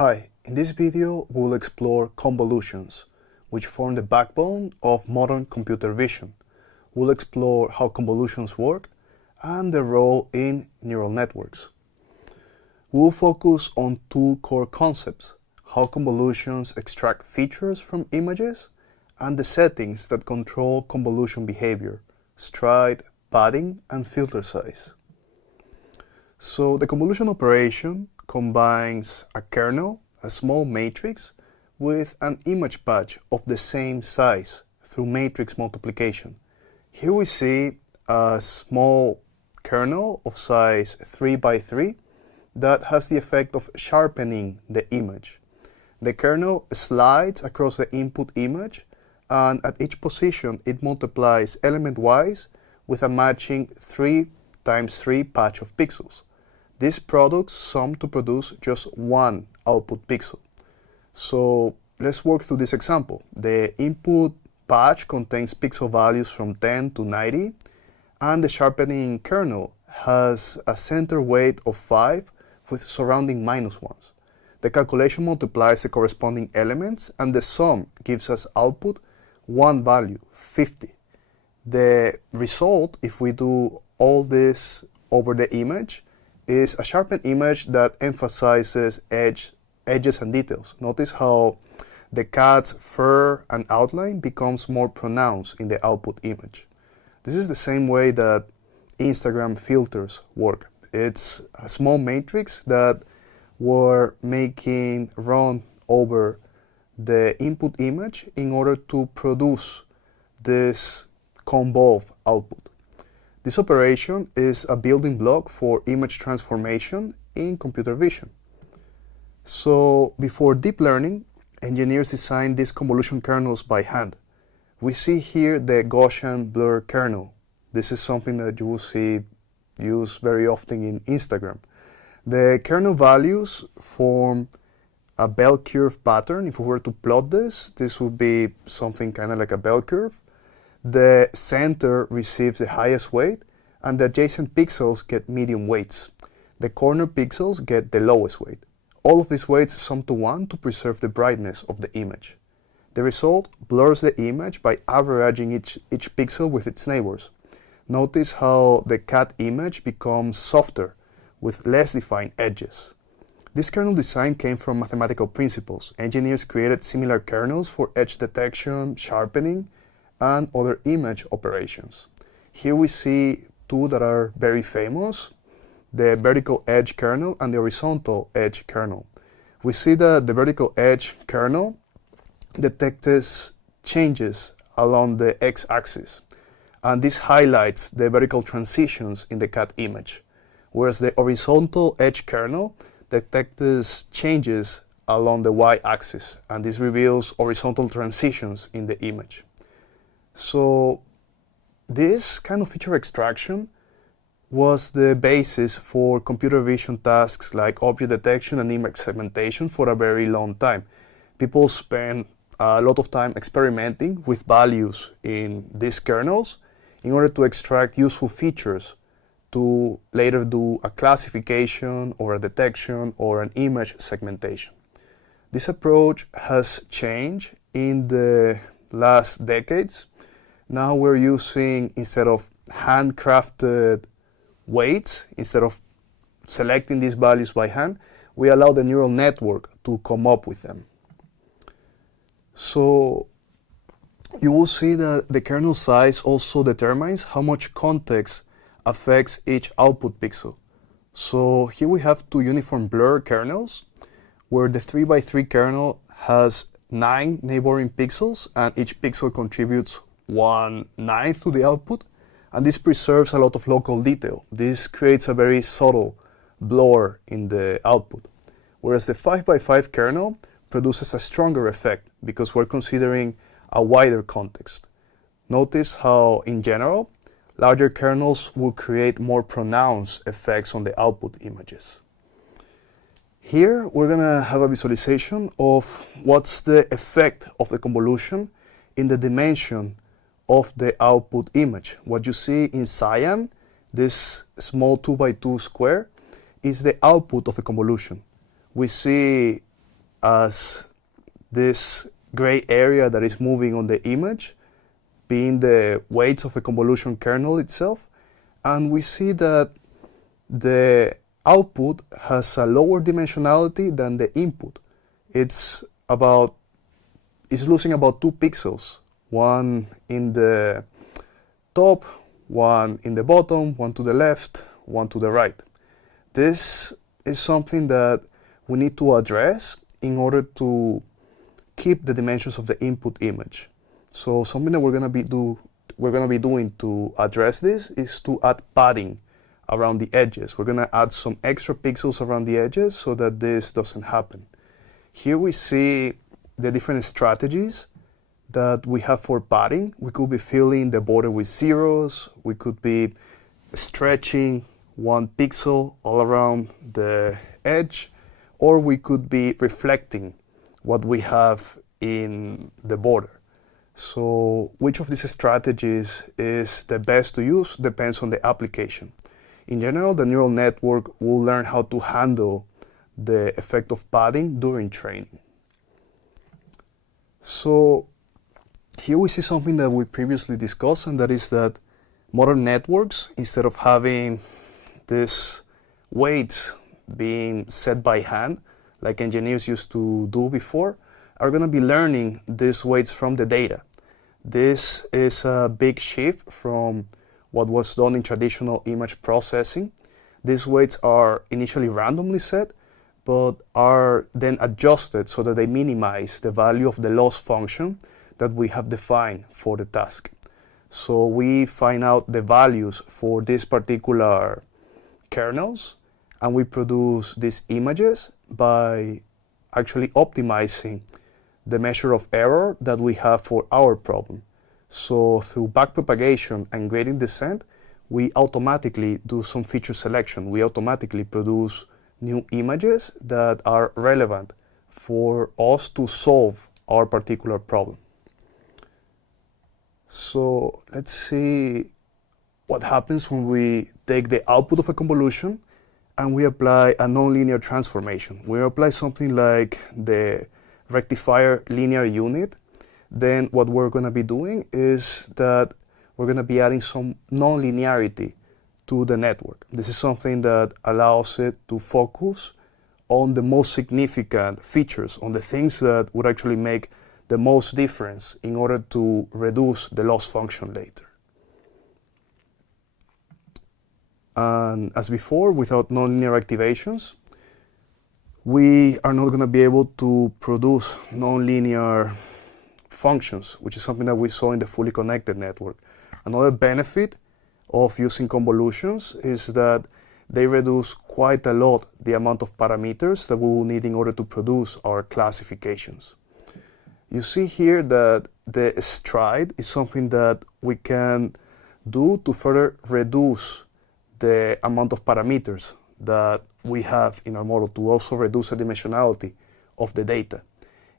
Hi, in this video we'll explore convolutions, which form the backbone of modern computer vision. We'll explore how convolutions work and their role in neural networks. We'll focus on two core concepts: how convolutions extract features from images and the settings that control convolution behavior: stride, padding, and filter size. So the convolution operation combines a kernel, a small matrix, with an image patch of the same size through matrix multiplication. Here we see a small kernel of size 3 by 3 that has the effect of sharpening the image. The kernel slides across the input image, and at each position it multiplies element-wise with a matching 3 times 3 patch of pixels. These products sum to produce just one output pixel. So let's work through this example. The input patch contains pixel values from 10 to 90, and the sharpening kernel has a center weight of 5 with surrounding -1s. The calculation multiplies the corresponding elements, and the sum gives us output one value, 50. The result, if we do all this over the image, is a sharpened image that emphasizes edges and details. Notice how the cat's fur and outline becomes more pronounced in the output image. This is the same way that Instagram filters work. It's a small matrix that we're making run over the input image in order to produce this convolve output. This operation is a building block for image transformation in computer vision. So before deep learning, engineers designed these convolution kernels by hand. We see here the Gaussian blur kernel. This is something that you will see used very often in Instagram. The kernel values form a bell curve pattern. If we were to plot this, this would be something kind of like a bell curve. The center receives the highest weight, and the adjacent pixels get medium weights. The corner pixels get the lowest weight. All of these weights sum to 1 to preserve the brightness of the image. The result blurs the image by averaging each pixel with its neighbors. Notice how the cat image becomes softer with less defined edges. This kernel design came from mathematical principles. Engineers created similar kernels for edge detection, sharpening, and other image operations. Here we see two that are very famous: the vertical edge kernel and the horizontal edge kernel. We see that the vertical edge kernel detects changes along the x-axis, and this highlights the vertical transitions in the cat image, whereas the horizontal edge kernel detects changes along the y-axis, and this reveals horizontal transitions in the image. So this kind of feature extraction was the basis for computer vision tasks like object detection and image segmentation for a very long time. People spent a lot of time experimenting with values in these kernels in order to extract useful features to later do a classification or a detection or an image segmentation. This approach has changed in the last decades. Now we're using, instead of handcrafted weights, instead of selecting these values by hand, we allow the neural network to come up with them. So you will see that the kernel size also determines how much context affects each output pixel. So here we have two uniform blur kernels, where the 3 by 3 kernel has 9 neighboring pixels, and each pixel contributes 1/9 to the output, and this preserves a lot of local detail. This creates a very subtle blur in the output, whereas the 5 by 5 kernel produces a stronger effect because we're considering a wider context. Notice how, in general, larger kernels will create more pronounced effects on the output images. Here we're going to have a visualization of what's the effect of the convolution in the dimension of the output image. What you see in cyan, this small 2 by 2 square, is the output of a convolution. We see as this gray area that is moving on the image being the weights of the convolution kernel itself. And we see that the output has a lower dimensionality than the input. It's losing about 2 pixels, one in the top, one in the bottom, one to the left, one to the right. This is something that we need to address in order to keep the dimensions of the input image. So something that we're going to be doing to address this is to add padding around the edges. We're going to add some extra pixels around the edges so that this doesn't happen. Here we see the different strategies that we have for padding. We could be filling the border with zeros. We could be stretching 1 pixel all around the edge, or we could be reflecting what we have in the border. So which of these strategies is the best to use depends on the application. In general, the neural network will learn how to handle the effect of padding during training. So here we see something that we previously discussed, and that is that modern networks, instead of having this weights being set by hand, like engineers used to do before, are going to be learning these weights from the data. This is a big shift from what was done in traditional image processing. These weights are initially randomly set, but are then adjusted so that they minimize the value of the loss function that we have defined for the task. So we find out the values for these particular kernels, and we produce these images by actually optimizing the measure of error that we have for our problem. So through backpropagation and gradient descent, we automatically do some feature selection. We automatically produce new images that are relevant for us to solve our particular problem. So let's see what happens when we take the output of a convolution and we apply a nonlinear transformation. We apply something like the rectifier linear unit. Then what we're going to be doing is that we're going to be adding some nonlinearity to the network. This is something that allows it to focus on the most significant features, on the things that would actually make the most difference in order to reduce the loss function later. And as before, without nonlinear activations, we are not going to be able to produce nonlinear functions, which is something that we saw in the fully connected network. Another benefit of using convolutions is that they reduce quite a lot the amount of parameters that we will need in order to produce our classifications. You see here that the stride is something that we can do to further reduce the amount of parameters that we have in our model, to also reduce the dimensionality of the data.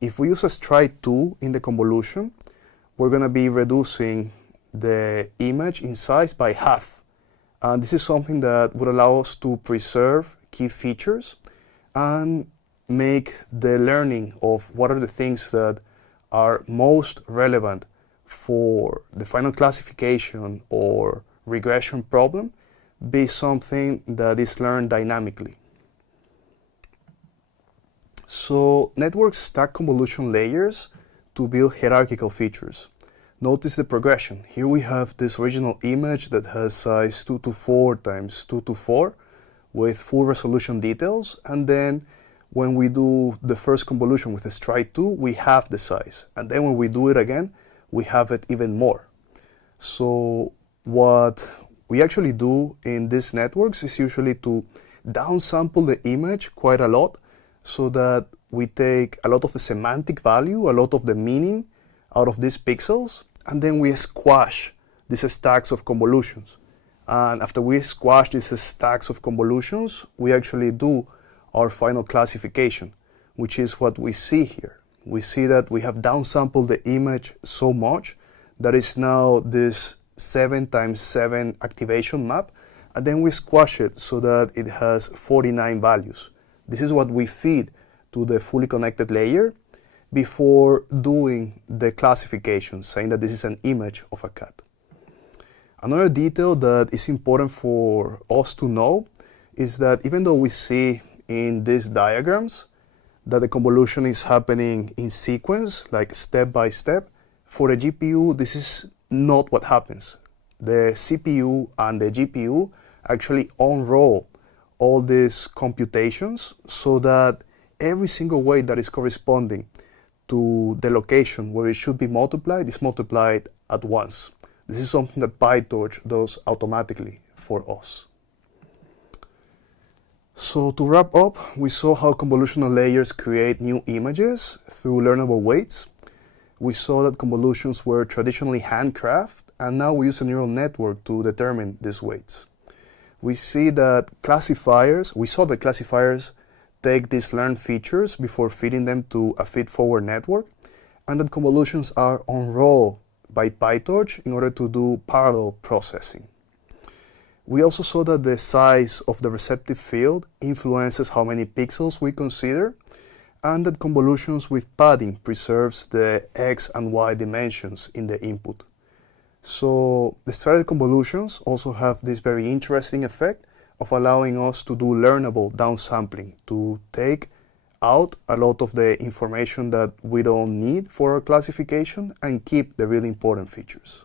If we use a stride 2 in the convolution, we're going to be reducing the image in size by half. And this is something that would allow us to preserve key features and make the learning of what are the things that are most relevant for the final classification or regression problem be something that is learned dynamically. So networks stack convolution layers to build hierarchical features. Notice the progression. Here we have this original image that has size 2 to 4 times 2 to 4 with full resolution details, and then when we do the first convolution with a stride 2, we have the size, and then when we do it again, we have it even more. So what we actually do in these networks is usually to downsample the image quite a lot, so that we take a lot of the semantic value, a lot of the meaning out of these pixels, and then we squash these stacks of convolutions. And after we squash these stacks of convolutions, we actually do our final classification, which is what we see here. We see that we have downsampled the image so much that it's now this 7 times 7 activation map, and then we squash it so that it has 49 values. This is what we feed to the fully connected layer before doing the classification, saying that this is an image of a cat. Another detail that is important for us to know is that even though we see in these diagrams that the convolution is happening in sequence, like step by step, for the GPU, this is not what happens. The CPU and the GPU actually unroll all these computations so that every single weight that is corresponding to the location where it should be multiplied is multiplied at once. This is something that PyTorch does automatically for us. So to wrap up, we saw how convolutional layers create new images through learnable weights. We saw that convolutions were traditionally handcrafted, and now we use a neural network to determine these weights. We saw that classifiers take these learned features before feeding them to a feed-forward network, and that convolutions are unrolled by PyTorch in order to do parallel processing. We also saw that the size of the receptive field influences how many pixels we consider, and that convolutions with padding preserves the x and y dimensions in the input. So the started convolutions also have this very interesting effect of allowing us to do learnable downsampling, to take out a lot of the information that we don't need for our classification and keep the really important features.